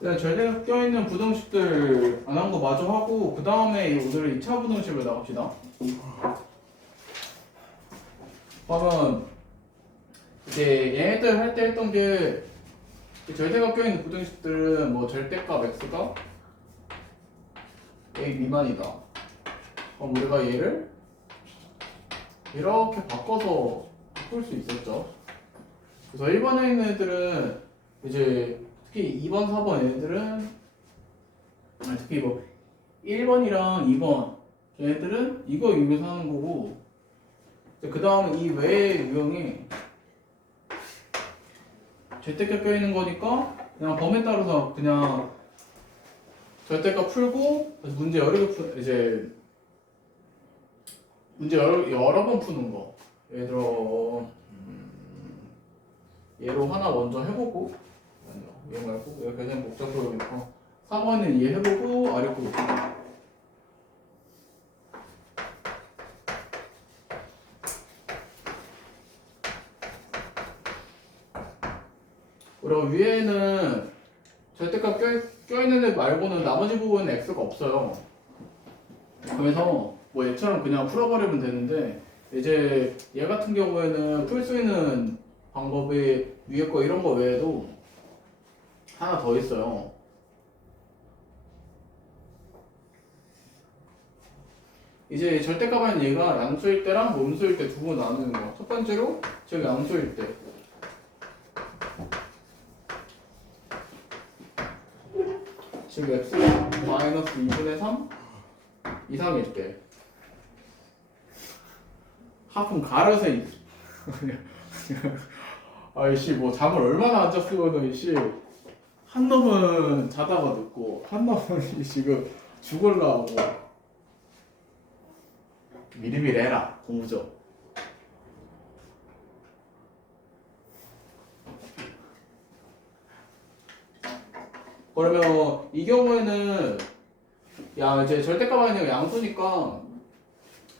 일단 절대가 껴있는 부등식들 안 한 거 마저 하고 그 다음에 오늘은 2차 부등식을 나갑시다. 그러면 이제 얘네들 할 때 했던 게 절대가 껴있는 부등식들은 뭐 절대값 x가 a 미만이다. 그럼 우리가 얘를 이렇게 바꿔서 풀 수 있었죠. 그래서 1번에 있는 애들은 이제 특히 2번, 4번 애들은 특히 뭐 1번이랑 2번 얘네들은 이거 이용해서 하는 거고 그 다음에 이 외의 유형이 절대값 껴있는 거니까 그냥 범에 따라서 그냥 절대값 풀고 문제 이제 문제 여러 번 푸는 거. 예를 들어 얘로 하나 먼저 해보고 얘 말고 얘 그냥 복잡하니까 3번은 얘 해보고 아래 거 놓고 그리고 위에는 절대값 껴있는 애 말고는 나머지 부분은 x가 없어요. 그래서 뭐 얘처럼 그냥 풀어버리면 되는데 이제 얘 같은 경우에는 풀 수 있는 방법이 위에 거 이런 거 외에도 하나 더 있어요. 이제 절대값은 얘가 양수일 때랑 음수일 때 두 번 나누는 거. 첫 번째로 즉 양수일 때 즉 x 마이너스 2분의 3 이상일 때 하품 가려서 아이씨 뭐 잠을 얼마나 안 잤으면 이씨 한 놈은 자다가 눕고 한 놈은 지금 죽을라 하고 미리미리 해라 공부 좀. 그러면 이 경우에는 야 이제 절대값 아니라 양수니까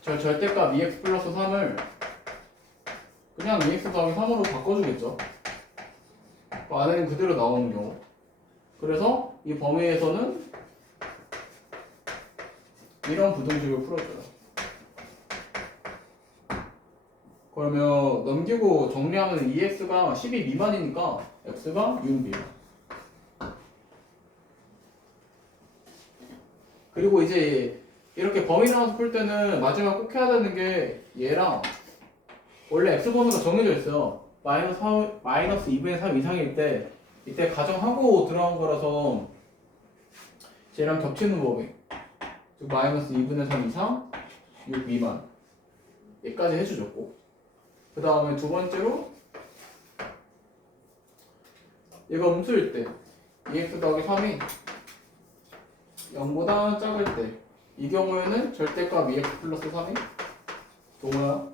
절대값 2x 플러스 3을 그냥 2x 더하기 3으로 바꿔주겠죠. 그 안에는 그대로 나오는 경우. 그래서 이 범위에서는 이런 부등식을 풀어줘요. 그러면 넘기고 정리하면 2x가 12 미만이니까 x가 6 미만. 그리고 이제 이렇게 범위 나와서 풀 때는 마지막 꼭 해야 되는 게 얘랑 원래 x 번호가 정해져 있어요. 마이너스 2분의 3 이상일 때 이때 가정하고 들어간 거라서 쟤랑 겹치는 범위 즉 마이너스 2분의 3 이상 6 미만 얘까지 해주셨고 그 다음에 두 번째로 얘가 음수일 때 2x 더하기 3이 0보다 작을 때 이 경우에는 절대값 2x 플러스 3이 동호야?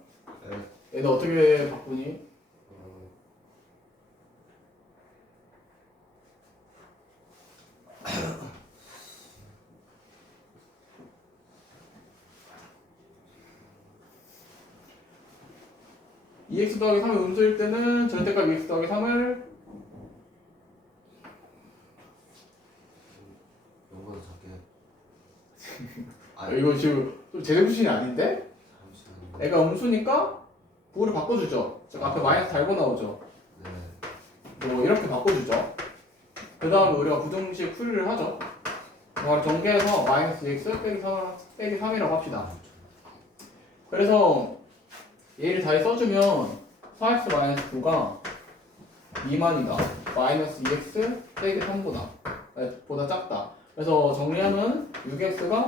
네. 얘는 어떻게 바꾸니? (2x) 더하기 3이 음수일 때는 절대값 2x 더하기 3을 0보다 작게. 이거 지금 좀 제정신이 아닌데? 잠시만요. 애가 음수니까 부호를 바꿔주죠. 즉 앞에 마이너스 달고 나오죠. 네. 뭐 이렇게 바꿔주죠. 그 다음에 우리가 부등식 풀이를 하죠. 그걸 전개해서 마이너스 x 빼기 3이라고 합시다. 그래서 얘를 잘 써주면 4x 마이너스 9가 미만이다. 마이너스 2x 빼기 3보다 보다 작다. 그래서 정리하면 6x가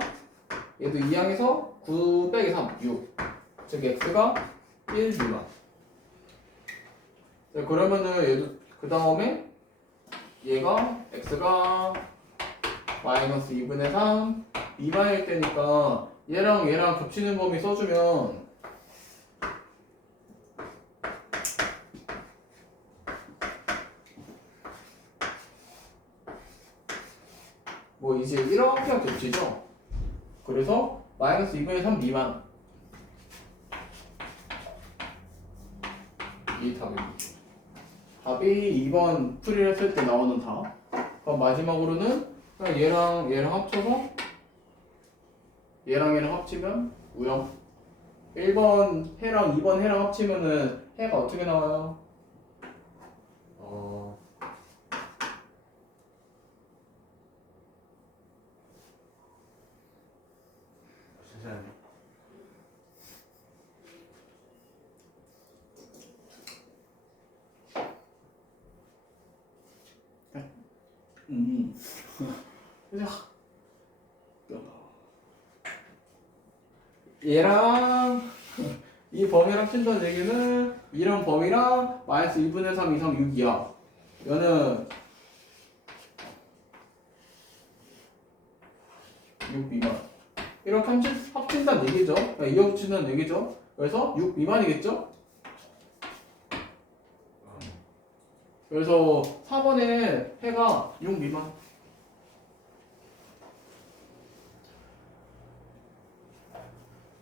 얘도 2항에서 9 빼기 3, 6. 즉 x가 1 미만. 네, 그러면은 얘도 그 다음에 얘가 x가 마이너스 2분의 3 미만일 때니까 얘랑 얘랑 겹치는 범위 써주면 뭐 이제 이렇게 겹치죠. 그래서 마이너스 2분의 3 미만 이 답입니다. 답이 2번 풀이를 했을 때 나오는 답. 그럼 마지막으로는 그냥 얘랑 합쳐서 얘랑 합치면 우영. 1번 해랑 2번 해랑 합치면은 해가 어떻게 나와요? 잠시만요. 얘랑 이 범위를 합친다는 얘기는 이런 범위랑 마이너스 2분의 3 이상 6이야. 얘는 6 미만. 이렇게 합친다는 얘기죠. 이 합친다는 얘기죠. 그래서 6 미만이겠죠? 그래서 4번에 해가 6 미만.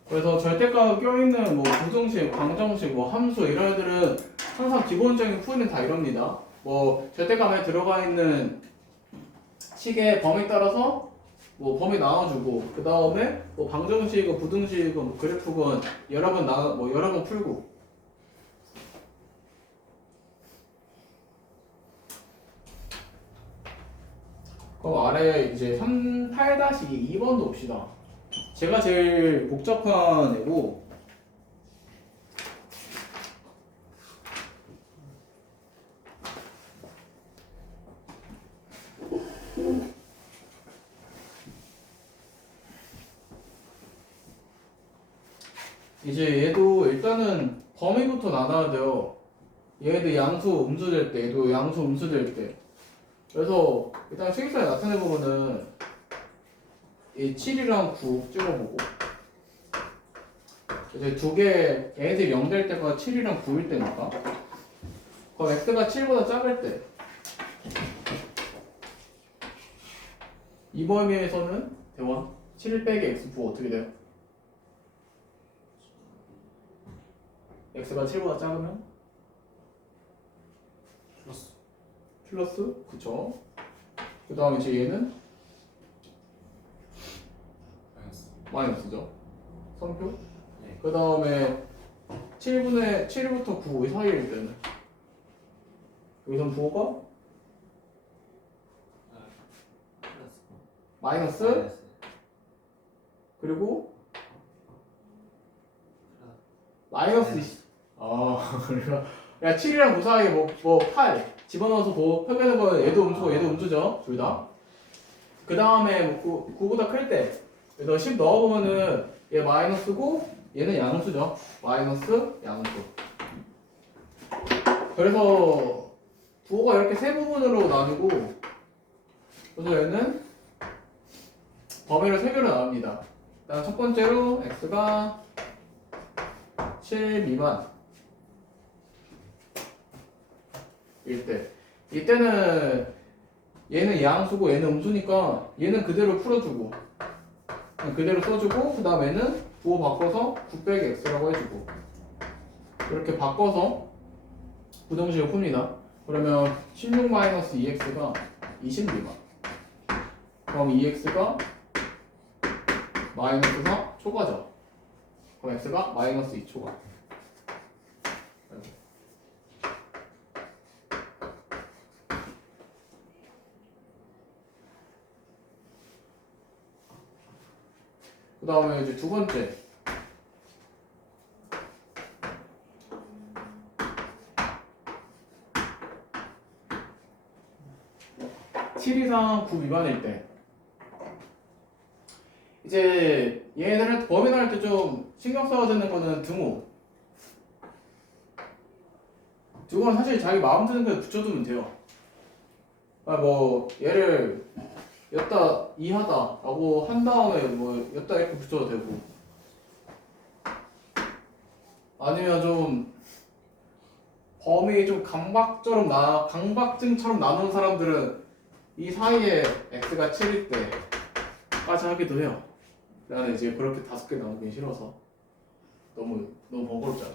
그래서 절대값 껴있는 뭐 부등식, 방정식, 뭐 함수 이런 애들은 항상 기본적인 풀이는 다 이럽니다. 뭐 절대값에 들어가 있는 식의 범위 따라서 뭐 범위 나눠주고 그 다음에 뭐 방정식이고 부등식이고 뭐 그래프건 여러 번 풀고. 그럼 아래 이제 8-2번도 봅시다. 제가 제일 복잡한 애고 이제 얘도 일단은 범위부터 나눠야 돼요. 얘도 양수 음수 될 때, 얘도 양수 음수 될 때. 그래서 일단 식사에 나타내 보면은 이 7이랑 9 찍어보고 이제 두 개 얘네들이 0 될 때가 7이랑 9일 때니까 그럼 x가 7보다 작을 때 이 범위에서는 대원 7 빼기 x 부호 어떻게 돼요? x가 7보다 작으면 플러스 그쵸? 그 다음에 이제 얘는 마이너스죠. 선표. 네. 그 다음에 7부터 9 사이일 때는 여기선 부호가 마이너스 그리고 마이너스 그러니까 7이랑 9 사이에 뭐 8 집어넣어서 표현하는 거는 얘도 음수고 얘도 음수죠. 둘 다. 그 다음에 뭐 9보다 클 때 그래서 10 넣어보면은 얘 마이너스고 얘는 양수죠. 마이너스 양수. 그래서 부호가 이렇게 세 부분으로 나누고 그래서 얘는 범위를 세 개로 나눕니다. 일단 첫 번째로 x가 7 미만 일 때 이때는 얘는 양수고 얘는 음수니까 얘는 그대로 풀어주고 그대로 써주고 그 다음에는 부호 바꿔서 9 빼기 x라고 해주고 이렇게 바꿔서 부등식을 풉니다. 그러면 16-2x가 20 미만 그럼 2x가 마이너스 4 초과죠. 그럼 x가 마이너스 2 초과. 그 다음에 이제 두 번째. (7) 이상 9 미만일 때 이제 얘네들한테 범위 나올 때 좀 신경 써야 되는 거는 등호. 등호는 사실 자기 마음 드는 데 붙여두면 돼요. 뭐 얘를 였다 이하다 라고 한 다음에 뭐 였다 이렇게 붙여도 되고 아니면 좀 범위 좀 강박증처럼 나누는 사람들은 이 사이에 x가 7일 때까지 하기도 해요. 나는 이제 그렇게 5개 나누기 싫어서 너무 번거롭잖아.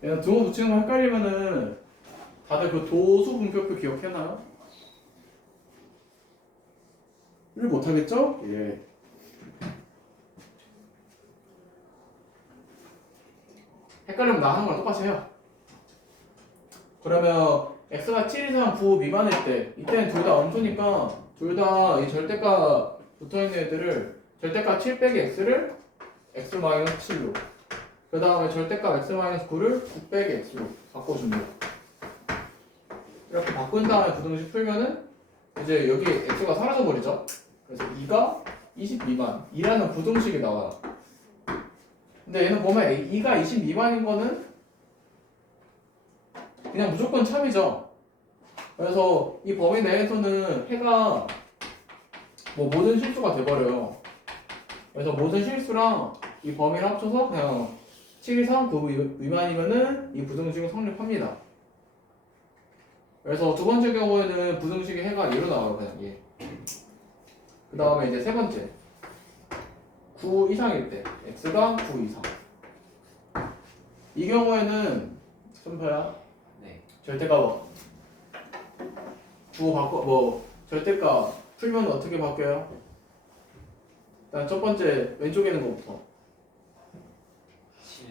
그냥 등호 붙이는 거 헷갈리면은 다들 그 도수 분표표 기억해나요? 일 못하겠죠? 예. 헷갈리면 나 하는 거랑 똑같이 해요. 그러면 x가 7 이상 9 미만일 때 이때는 둘 다 엄수니까 둘 다 이 절대가 붙어있는 애들을 절대값 7 빼기 x를 x-7로 그 다음에 절대값 x-9를 9 빼기 x로 바꿔줍니다. 이렇게 바꾼 다음에 부등식 풀면은 이제 여기 x가 사라져 버리죠. 그래서 2가 20 미만 2라는 부등식이 나와요. 근데 얘는 보면 2가 20 미만인 거는 그냥 무조건 참이죠. 그래서 이 범위 내에서는 해가 뭐 모든 실수가 돼버려요. 그래서 모든 실수랑 이 범위를 합쳐서 그냥 7 이상 9 미만이면은 이 부등식은 성립합니다. 그래서 두 번째 경우에는 부등식의 해가 얘로 나와요. 그냥 얘. 그 다음에 이제 세 번째 9 이상일 때 x가 9 이상 이 경우에는 손표야 네. 절대값 주어 바꿔 뭐 절대값 풀면 어떻게 바뀌어요? 일단 첫 번째 왼쪽에 있는 것부터 7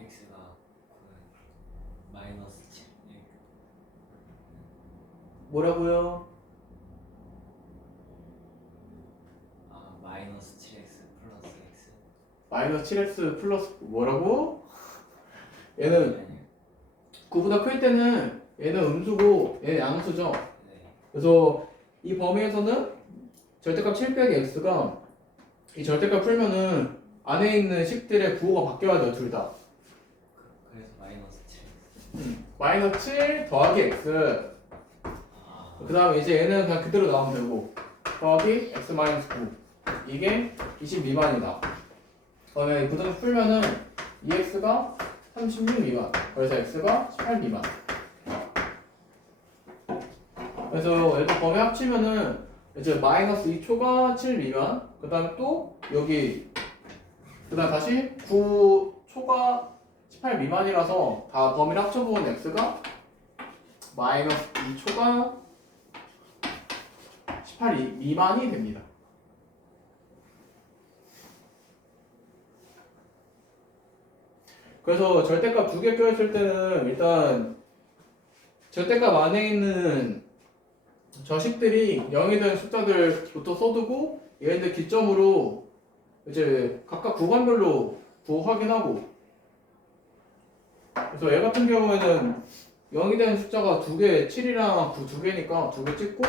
x가 9 마이너스 7 뭐라고요? 마이너스 7x 플러스 x 마이너스 7x 플러스 뭐라고? 얘는 아니요. 9보다 클 때는 얘는 음수고 얘는 양수죠. 네. 그래서 이 범위에서는 절대값 7 빼기 x가 이 절대값 풀면은 안에 있는 식들의 부호가 바뀌어야 돼요. 둘 다. 그래서 마이너스 7x 마이너스 7 더하기 x 그 다음에 이제 얘는 그냥 그대로 나오면 되고 더하기 x 마이너스 9 이게 20 미만이다. 그다음에 이 부등식 풀면은 2x가 36 미만 그래서 x가 18 미만 그래서 얘도 범위 합치면은 이제 마이너스 2초가 7 미만 그 다음에 또 여기 그 다음 다시 9초가 18 미만이라서 다 범위를 합쳐보면 x가 마이너스 2초가 18 미만이 됩니다. 그래서 절대값 두 개 껴있을 때는 일단 절대값 안에 있는 저식들이 0이 된 숫자들부터 써두고 얘네들 기점으로 이제 각각 구간별로 부호 확인하고 그래서 얘 같은 경우에는 0이 된 숫자가 두 개, 7이랑 9 두 개니까 두 개 찍고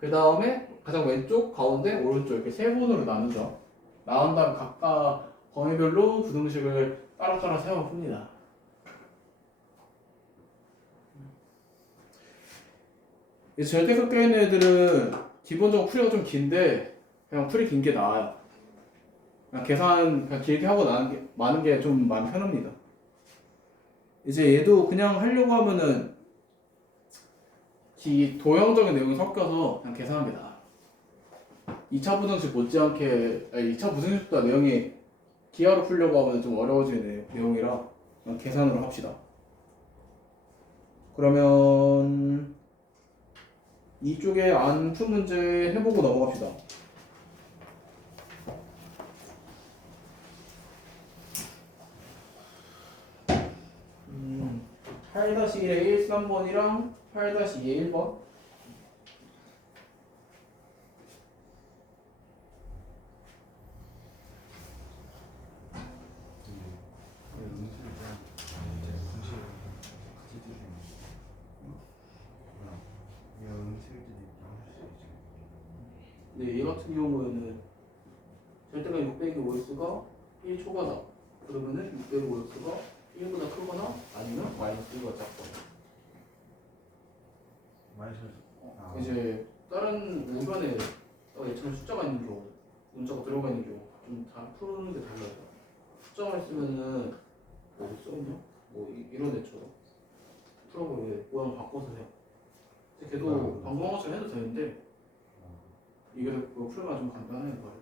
그 다음에 가장 왼쪽, 가운데, 오른쪽 이렇게 세 번으로 나누죠. 나눈 다음 각각 범위별로 부등식을 따로따로 세워봅니다. 이 절대값 껴있는 애들은 기본적으로 풀이가 좀 긴데 그냥 풀이 긴 게 나아요. 그냥 계산 그냥 길게 하고 마는 게 좀 마음 편합니다. 이제 얘도 그냥 하려고 하면은 도형적인 내용이 섞여서 그냥 계산하는 게 나아요. 2차 부등식 못지않게 2차 부등식보다 내용이 기하로 풀려고 하면 좀 어려워지는 내용이라 그냥 계산으로 합시다. 그러면 이쪽에 안 푼 문제 해보고 넘어갑시다. 8-1의 1-3번이랑 8-2의 1번 네, 얘 같은 경우에는 절대가 6 빼기 5x가 1초가다. 그러면은 6 빼기 5x가 1보다 크거나 아니면 마이너스 1보다 작거나. 이제 다른 우변에 예처럼 숫자가 있는 경우, 문자가 들어가 있는 경우 좀 다 푸는데 달라요. 숫자만 있으면은 뭐 써있냐? 뭐 이런 애처럼 풀어보고 모양 바꿔서 해요. 걔도 방법처럼 해도 되는데 이게 그 풀이가 좀 간단해 봐야 돼.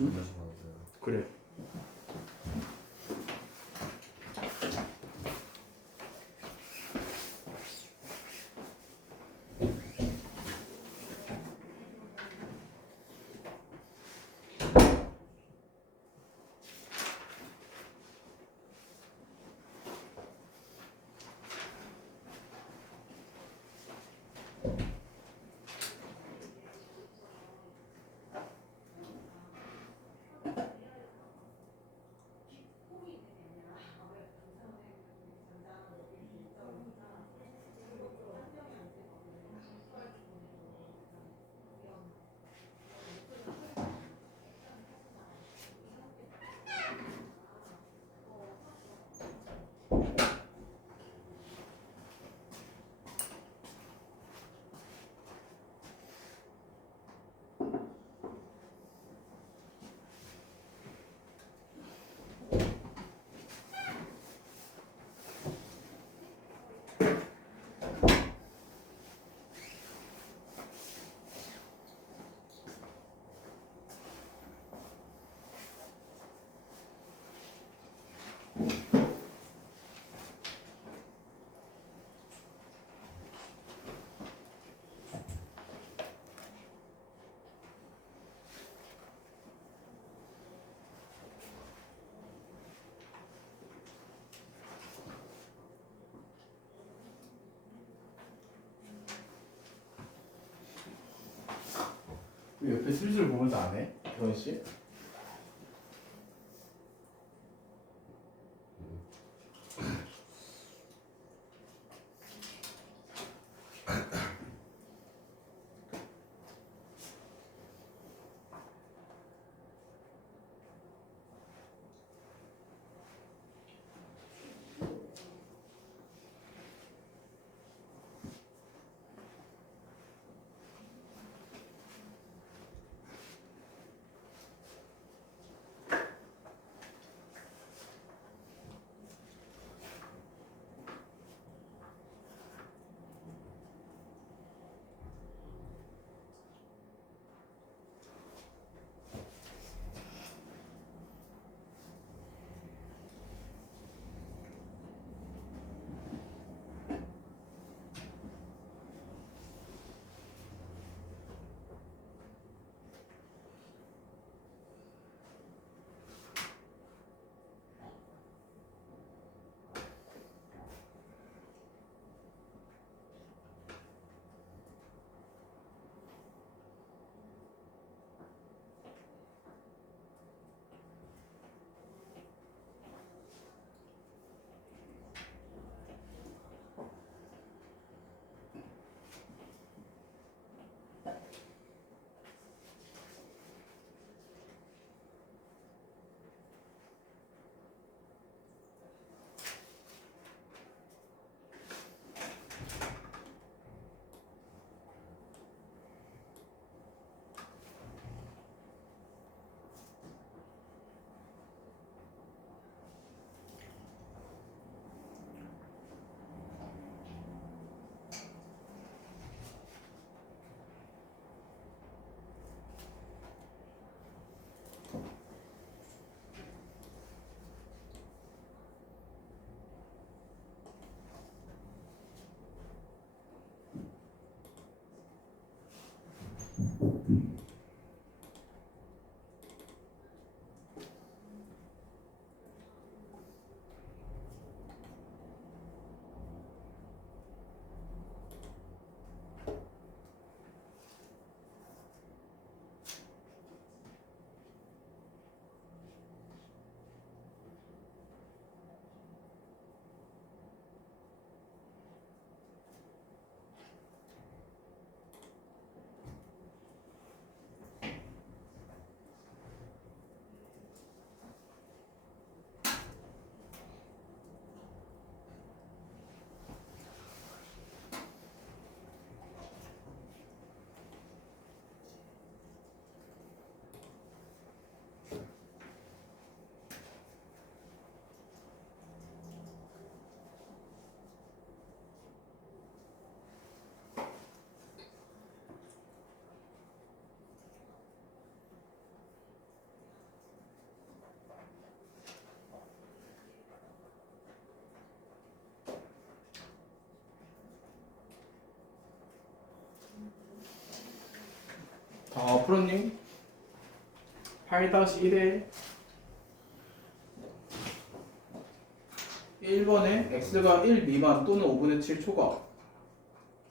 다시 받았어요. 그래. 왜 옆에 슬슬 보면서 안 해? 그런 씨? 프로님 8-1에 1번에 x가 1 미만 또는 5분의 7 초과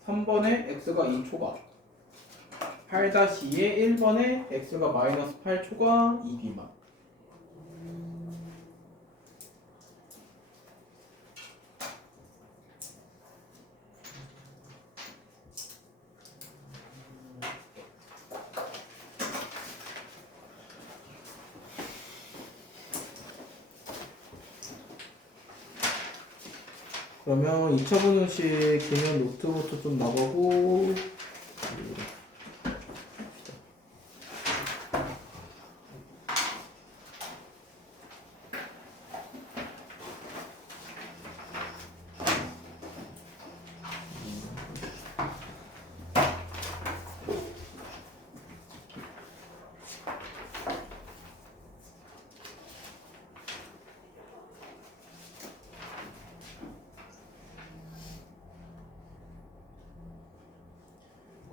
3번에 x가 2 초과 8-2에 1번에 x가 마이너스 8 초과 2 미만. 그러면 2차 분식 기면 노트부터 좀 나가고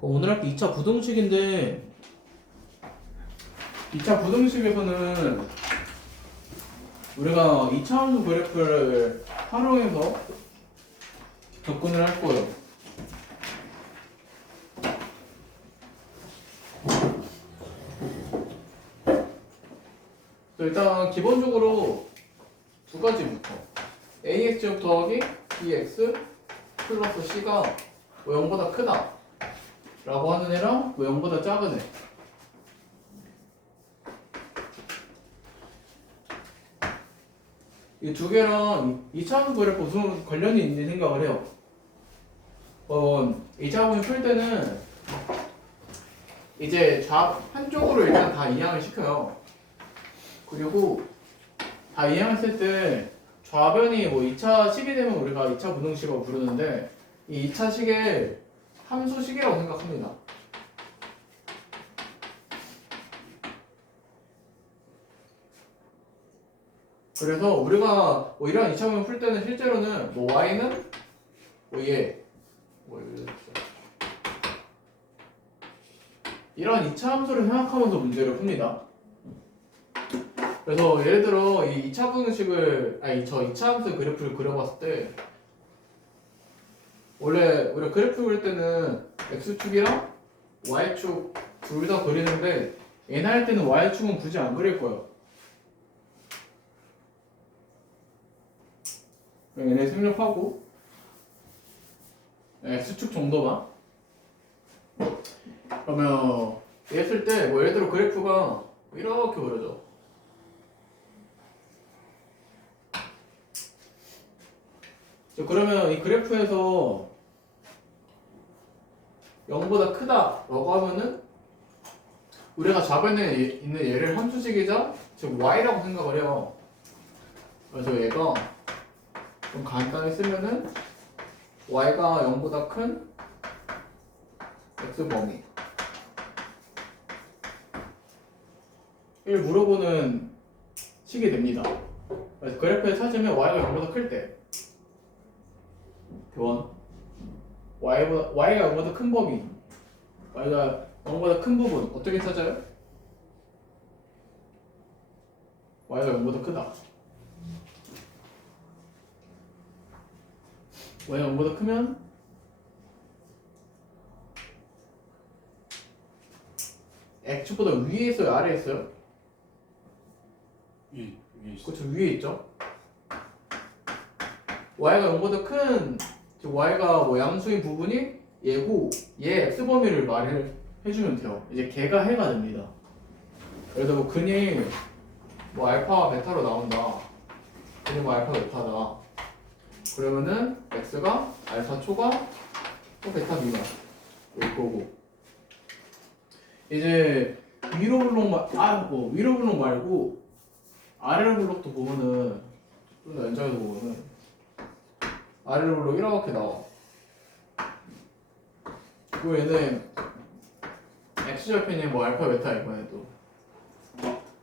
오늘 할 게 2차 부등식인데 2차 부등식에서는 우리가 2차함수 그래프를 활용해서 접근을 할 거예요. 일단 기본적으로 두 가지부터 ax 더하기 bx 플러스 c가 0보다 크다 라고 하는 애랑 0보다 작은 애. 이 두 개랑 2차함수 그래프 무슨 관련이 있는 생각을 해요. 2차함수 풀 때는 이제 한쪽으로 일단 다 이항을 시켜요. 그리고 다 이항했을 때 좌변이 뭐 2차식이 되면 우리가 2차 부등식이라고 부르는데 이 2차식의 함수식이라고 생각합니다. 그래서 우리가 뭐 이런 2차분을 풀 때는 실제로는 뭐 y는 뭐 얘, 뭐 이런 2차 함수를 생각하면서 문제를 풉니다. 그래서 예를 들어 이 2차 분식을 저 2차 함수 그래프를 그려봤을 때 원래 우리가 그래프 그릴 때는 x축이랑 y축 둘 다 그리는데 얘나 할 때는 y축은 굳이 안 그릴 거예요. 얘네 생략하고 x축 정도만. 그러면 얘 했을 때 뭐 예를 들어 그래프가 이렇게 그려져. 그러면 이 그래프에서 0보다 크다라고 하면은 우리가 좌변에 있는 얘를 함수식이자 즉 y라고 생각을 해요. 그래서 얘가 좀 간단히 쓰면은 y가 0보다 큰 x 범위 1 물어보는 식이 됩니다. 그래서 그래프에 찾으면 y가 0보다 클 때 대원 y가 0보다 큰 범위 y가 0보다 큰 부분 어떻게 찾아요? y가 0보다 크다. y가 0보다 크면 x축보다 위에 있어요? 아래에 있어요? 위에 있어. 그렇죠, 위에 있죠. y가 0보다 큰 즉 y가 뭐 양수인 부분이 얘고 얘 x 범위를 말을 해주면 돼요. 이제 걔가 해가 됩니다. 그래서 뭐 근이 뭐 알파와 베타로 나온다. 근이 뭐 알파 베타다. 그러면은 x가 알파 초과 또 베타 미만 올 거고. 이제 위로 블록 말고 아래로 블록도 보면은 좀 더 연장해서 보면은 아래로 블록 이렇게 나와. 그리고 얘는 x절편이 뭐 알파 베타 이번에도.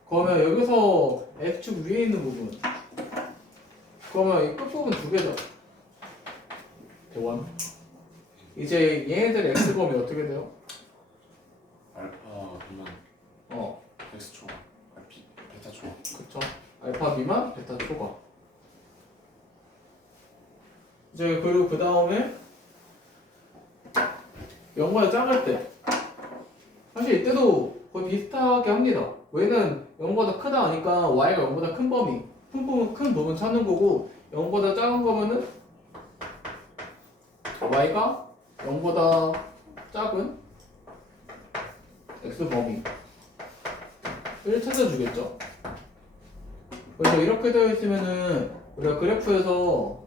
그러면 여기서 x축 위에 있는 부분. 그러면 이 끝부분 두 개죠. 대원. 이제 얘네들 x 범위 어떻게 돼요? 알파 X초 베타초. 그쵸? 알파 미만, 베타 초과. 이제 그리고 그 다음에 0보다 작을 때 사실 이때도 거의 비슷하게 합니다. 얘는 0보다 크다 하니까 y가 0보다 큰 범위, 큰 부분 찾는 거고 0보다 작은 거면은 y가 0보다 작은 x 범위를 찾아주겠죠. 그래서 이렇게 되어 있으면은 우리가 그래프에서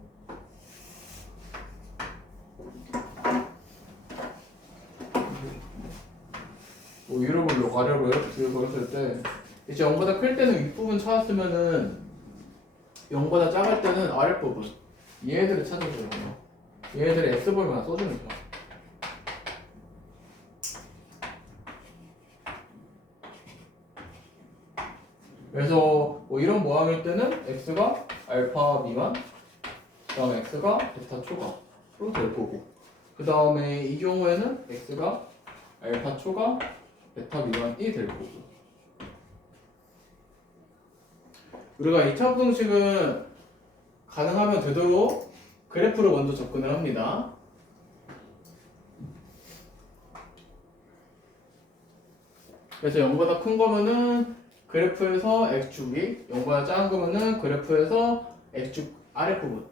뭐 이름을 가려고 이렇게 그렸을 때 이제 0보다 클 때는 윗부분 찾았으면은 0보다 작을 때는 아랫부분 얘네들을 찾아줘요. 얘네들의 X볼만 써주니까. 그래서 뭐 이런 모양일 때는 X가 알파 미만, 그 다음에 X가 베타 초과로 될 거고, 그 다음에 이 경우에는 X가 알파 초과, 베타 미만이 될 거고. 우리가 2차 부등식은 가능하면 되도록 그래프로 먼저 접근을 합니다. 그래서 0보다 큰 거면은 그래프에서 x축이, 0보다 작은 거면은 그래프에서 x축 아랫부분을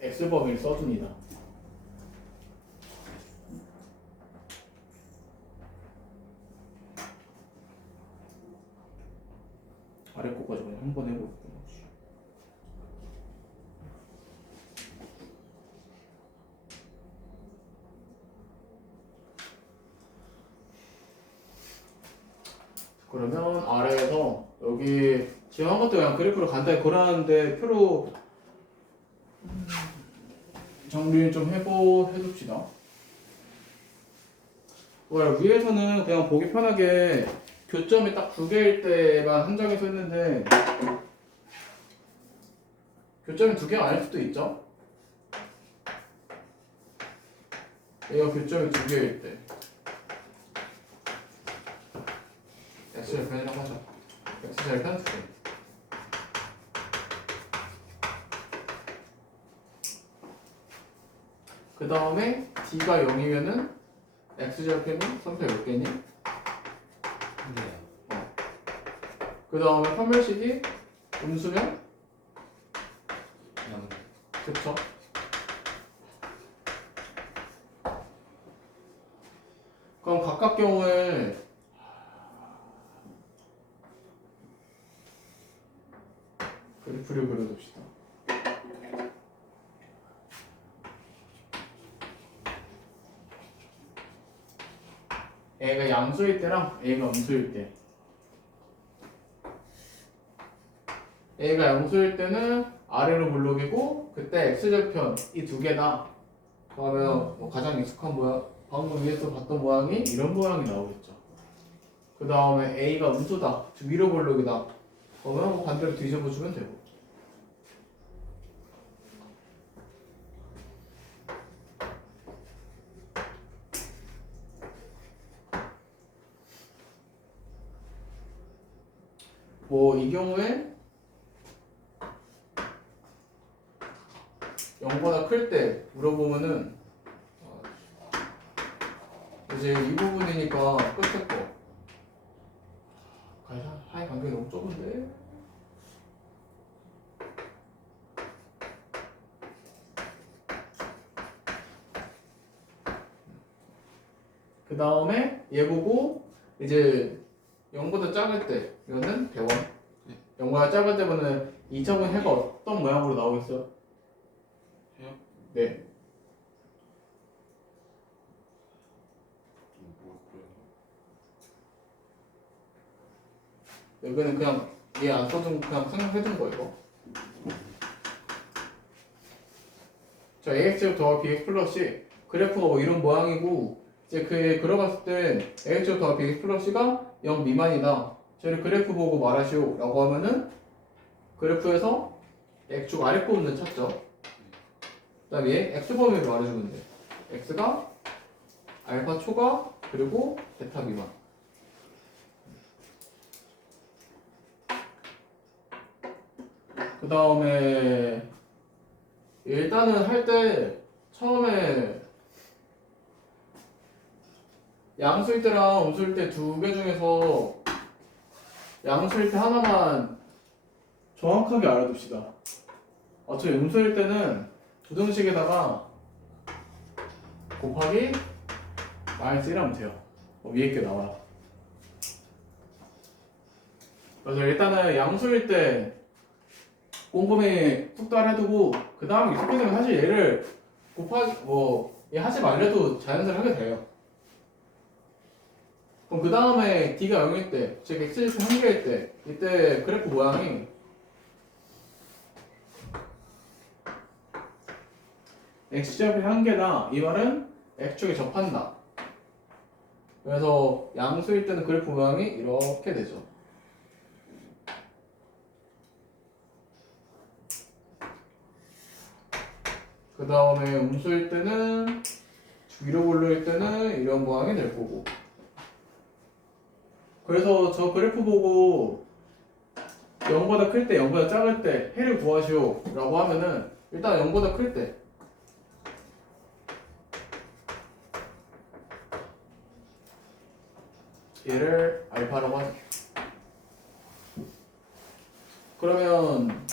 x범위를 써줍니다. 아랫거까지 그냥 한번 해볼게요. 그러면 아래에서 여기 지금 한 것도 그냥 그래프로 간단히 그려놨는데 표로 정리를 좀 해줍시다. 위에서는 그냥 보기 편하게 교점이 딱 2개일 때만 한 장에서 했는데 교점이 2개가 아닐 수도 있죠? 얘가 교점이 2개일 때 X절편이라고 하죠. X절편 2개. 그 다음에 D가 0이면은 X절편이 선표 몇 개니? 한개요. 그 다음에 판별식이 음수면? 그쵸? 그럼 각각 경우에 그래프를 그려줍시다. A가 양수일 때랑 A가 음수일 때. A가 양수일 때는 아래로 블록이고 그때 X절편 이 2개다. 그러면 뭐 가장 익숙한 모양, 방금 위에서 봤던 모양이 이런 모양이 나오겠죠. 그 다음에 A가 음수다, 위로 블록이다. 그러면 뭐 반대로 뒤집어주면 되고. 뭐 이 경우에 0보다 클 때 물어보면은 이제 이 부분이니까 끝에 거 하의 간격이 너무 좁은데 그 다음에 얘 보고 이제 0보다 작을 때 이거는 100원 0보다 작을 때면은 2차분 해가 어떤 모양으로 나오겠어요? 해요? 네 여기는 그냥 얘 안 써준 그냥 생각해둔 거 이거. 자 ax 더하기 bx 플러스 그래프가 뭐 이런 모양이고 이제 그에 들어갔을 때 ax 더하기 bx 플러스가 0 미만이다. 저를 그래프 보고 말하시오 라고 하면은 그래프에서 x축 아랫부분을 찾죠. 그 다음에 얘 x범위를 말해주면 돼. x가 알파 초과 그리고 베타 미만. 다음에 일단은 할 때 처음에 양수일 때랑 음수일 때 두 개 중에서 양수일 때 하나만 정확하게 알아둡시다. 어차피 음수일 때는 부등식에다가 곱하기 마이너스 1 하면 돼요. 위에 게 나와요. 그래서 일단은 양수일 때 꼼꼼히 숙달을 해두고 그 다음에 익숙해지면 사실 얘를 곱하기 얘 하지 말려도 자연스레 하게 돼요. 그럼 그 다음에 d가 0일 때, 즉 x제곱 1개일 때 이때 그래프 모양이 x제곱이 1개다. 이 말은 x축에 접한다. 그래서 양수일 때는 그래프 모양이 이렇게 되죠. 그 다음에 음수일 때는 위로 볼로일 때는 이런 모양이 될 거고. 그래서 저 그래프 보고 0보다 클 때, 0보다 작을 때 해를 구하시오 라고 하면은 일단 0보다 클 때 얘를 알파라고 하죠. 그러면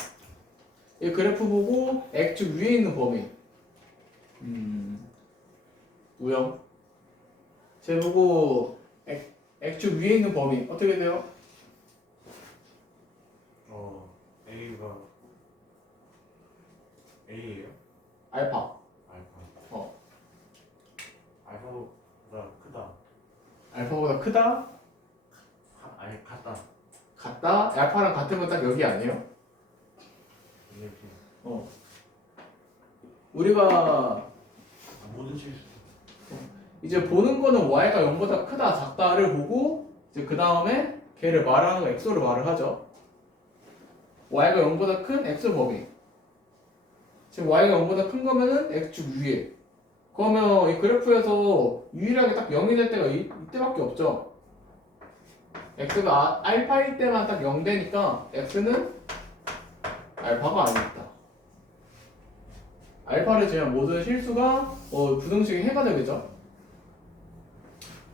이 그래프 보고 X축 위에 있는 범위 우영 쟤 보고 X축 위에 있는 범위 어떻게 돼요? A가 A예요? 알파. 알파. 알파보다 크다. 알파보다 크다? 아니 같다. 같다? 알파랑 같은 건 딱 여기 아니에요? 이렇게. 우리가 모든 실수. 이제 보는 거는 y가 0보다 크다 작다를 보고 이제 그 다음에 걔를 말하는 거 x로 말을 하죠. y가 0보다 큰 x 범위. 지금 y가 0보다 큰 거면은 x축 위에. 그러면 이 그래프에서 유일하게 딱 0이 될 때가 이때밖에 없죠. x가 알파일 때만 딱 0 되니까 x는 알파가 아니겠다. 알파를 지면 모든 실수가 부등식이 해가 되겠죠.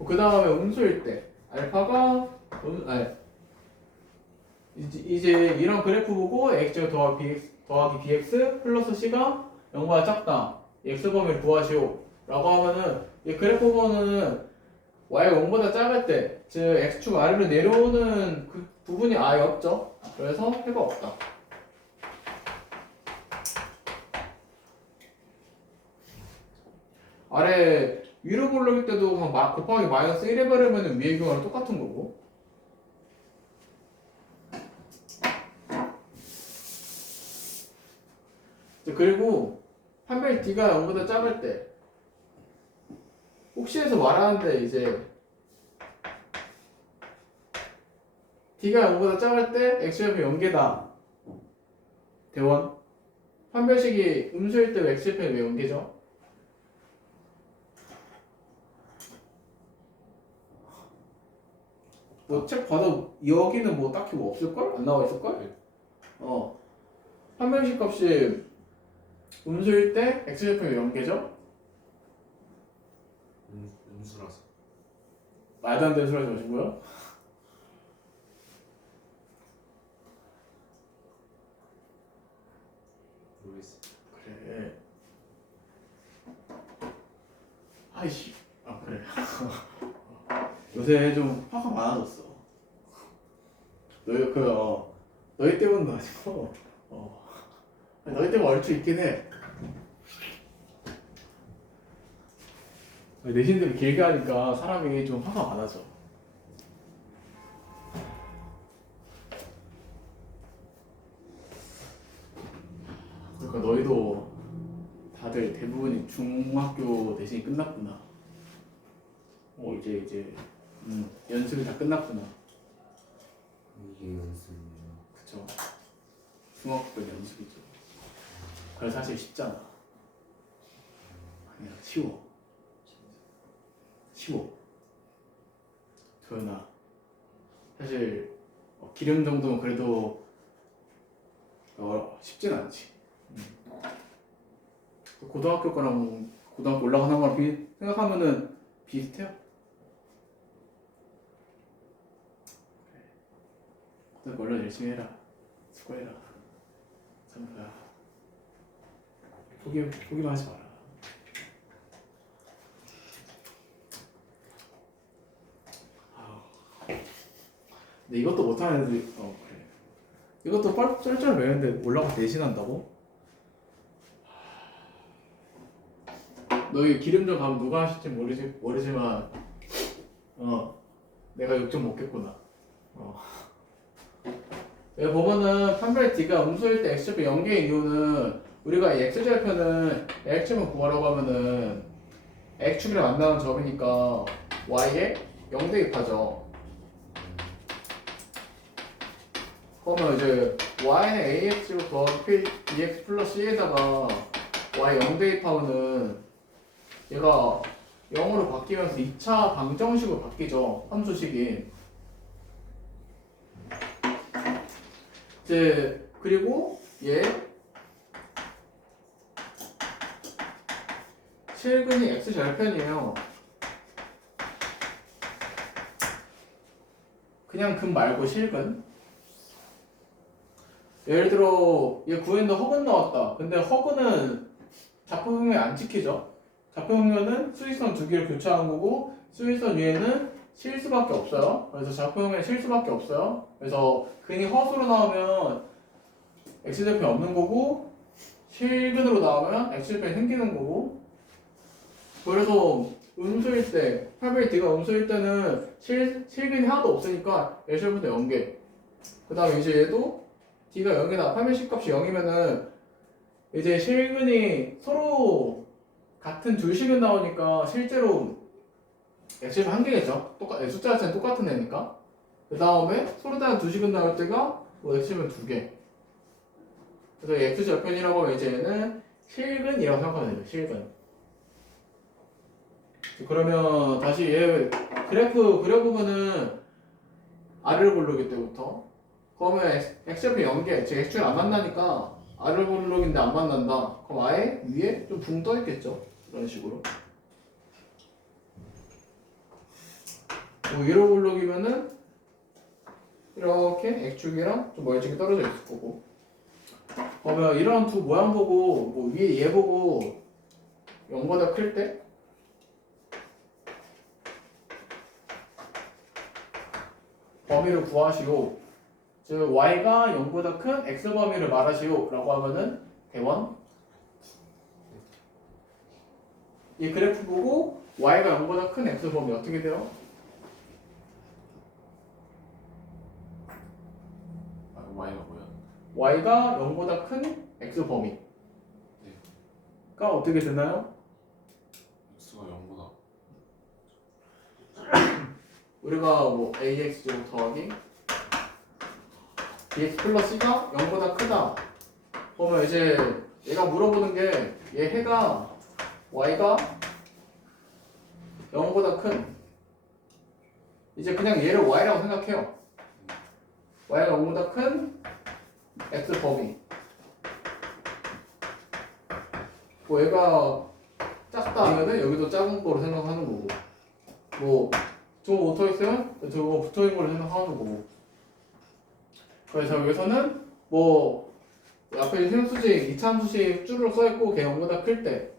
그 다음에 음수일 때 알파가 이제 이런 그래프 보고 x 더하기 bx 플러스 c가 0보다 작다. x 범위를 구하시오 라고 하면은 이 그래프 보면은 y가 0보다 작을 때, 즉 x축 아래로 내려오는 그 부분이 아예 없죠. 그래서 해가 없다. 아래 위로 볼록일 때도 그냥 곱하기 마이너스 1 해버리면 위의 경우랑 똑같은 거고. 그리고 판별 d가 0보다 작을 때 혹시 해서 말하는데 이제 d가 0보다 작을 때 x좌표 0개다. 대원. 판별식이 음수일 때 x좌표는 왜 0개죠? 뭐 책 봐도 여기는 뭐 딱히 뭐 없을걸? 안 나와 있을걸? 판별식 값이 음수일 때 x좌표가 0개죠? 음수라서. 말도 안 되는 소리 하지 마시고요. 모르겠어. 그래. 아이씨. 그래. 요새 좀 화가 많아졌어. 너희 때문도 아니고, 너희 때문에 얼추 있긴 해. 내신들이 길게 하니까 사람이 좀 화가 많아져. 그러니까 너희도 다들 대부분이 중학교 대신이 끝났구나. 이제 연습이 다 끝났구나. 이게 연습이에요. 그쵸. 중학교 때 연습이죠. 그래서 사실 쉽잖아. 아니야, 쉬워. 도현아, 사실 기름 정도는 그래도 쉽진 않지. 고등학교 거랑 고등학교 올라가는 거랑 생각하면은 비슷해요. 고등학교 올라 열심히 해라. 수고해라. 참고야. 포기만 하지 마라. 근데 이것도 못하는 애들이 그래. 이것도 쩔쩔 매는데 올라가서 내신한다고? 너희 기름점 가면 누가 하실지 모르지만 내가 욕 좀 먹겠구나. 여기 보면은 판별 D가 음수일 때 X좌표 연계인 이유는 우리가 이 X좌표는 X축을 구하라고 하면은 X축이랑 만나는 점이니까 Y에 0 대입하죠. 그러면 이제 Y는 AX로 더하기 BX 플러스 C에다가 Y 0 대입하면은 얘가 0으로 바뀌면서 2차 방정식으로 바뀌죠. 함수식이. 이제 그리고 얘 실근이 X절편이에요. 그냥 근 말고 실근. 예를 들어 얘 구했는데 허근 나왔다. 근데 허근은 좌표평면이 안 찍히죠. 좌표평면은 수직선 두 개를 교차한 거고 수직선 위에는 실수밖에 없어요. 그래서 좌표평면에 실수밖에 없어요. 그래서 근이 허수로 나오면 x절편이 없는 거고 실근으로 나오면 x절편이 생기는 거고. 그래서 음수일 때, 팔별 D가 음수일 때는 실근이 하나도 없으니까 x절편도 0개. 그 다음에 이제 얘도 D가 0이다. 팔별 C값이 0이면은 이제 실근이 서로 같은 둘식은 나오니까 실제로 x절편 한 개겠죠. 숫자 자체는 똑같은 애니까. 그 다음에 서로 다른 두식은 나올 때가 뭐 x절편 두 개. 그래서 이 x절편이라고 하면 이제 얘는 실근이라고 생각하면 돼요. 실근. 그러면 다시 얘 그래프 그려보면은 R을 고르기 때부터 그러면 x절편 연계, 즉 x축이 안 만나니까 R을 고르기인데 안 만난다. 그럼 아예 위에 좀 붕 떠 있겠죠. 이런 식으로. 뭐 위로 고르기면은 이렇게 x축이랑 좀 멀찍이 떨어져 있을 거고. 그러면 이런 두 모양 보고 뭐 위에 얘 보고 0보다 클 때 범위를 구하시오. 즉 y가 0보다 큰 x 범위를 말하시오 라고 하면은 대원. 이 그래프 보고 y가 0보다 큰 x 범위 어떻게 돼요? Y가 뭐야? y가 0보다 큰 x 범위가 어떻게 되나요? X가 0보다 우리가 뭐 ax 제곱 더하기 bx 플러스 c가 0보다 크다. 그러면 이제 얘가 물어보는 게 얘 해가 y가 0보다 큰 이제 그냥 얘를 y라고 생각해요. y가 0보다 큰 x 범위. 뭐 얘가 작다 하면은 여기도 작은 거로 생각하는 거고 뭐 저거 붙어 있으면 저거 붙어 있는 걸로 생각하는 거고. 그래서 여기서는 뭐 앞에 생수식, 이차함수식 쭈르륵 써있고 걔 0보다 클 때,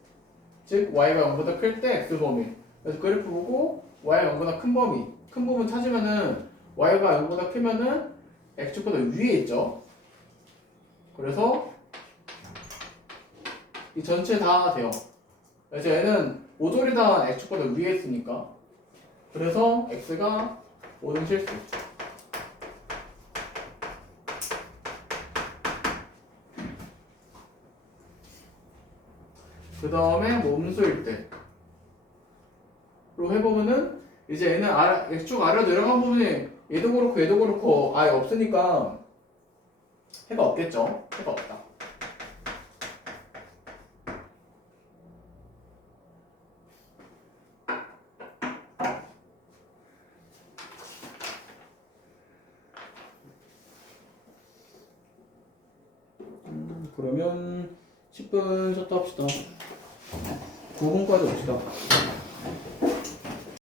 즉 y가 0보다 클 때 x 범위. 그래서 그래프 보고 y가 0보다 큰 범위, 큰 부분 찾으면은 y가 0보다 크면은 x축보다 위에 있죠. 그래서 이 전체 다 돼요. 그래서 얘는 모조리 다 x축보다 위에 있으니까. 그래서 x가 5등 실수. 그 다음에 뭐 음수일 때로 해보면은 이제 얘는 x축 아래로 내려간 부분이 얘도 그렇고 얘도 그렇고 아예 없으니까 해가 없겠죠. 해가 없다. 그러면 10분 쉬었다 합시다. 9분까지 옵시다.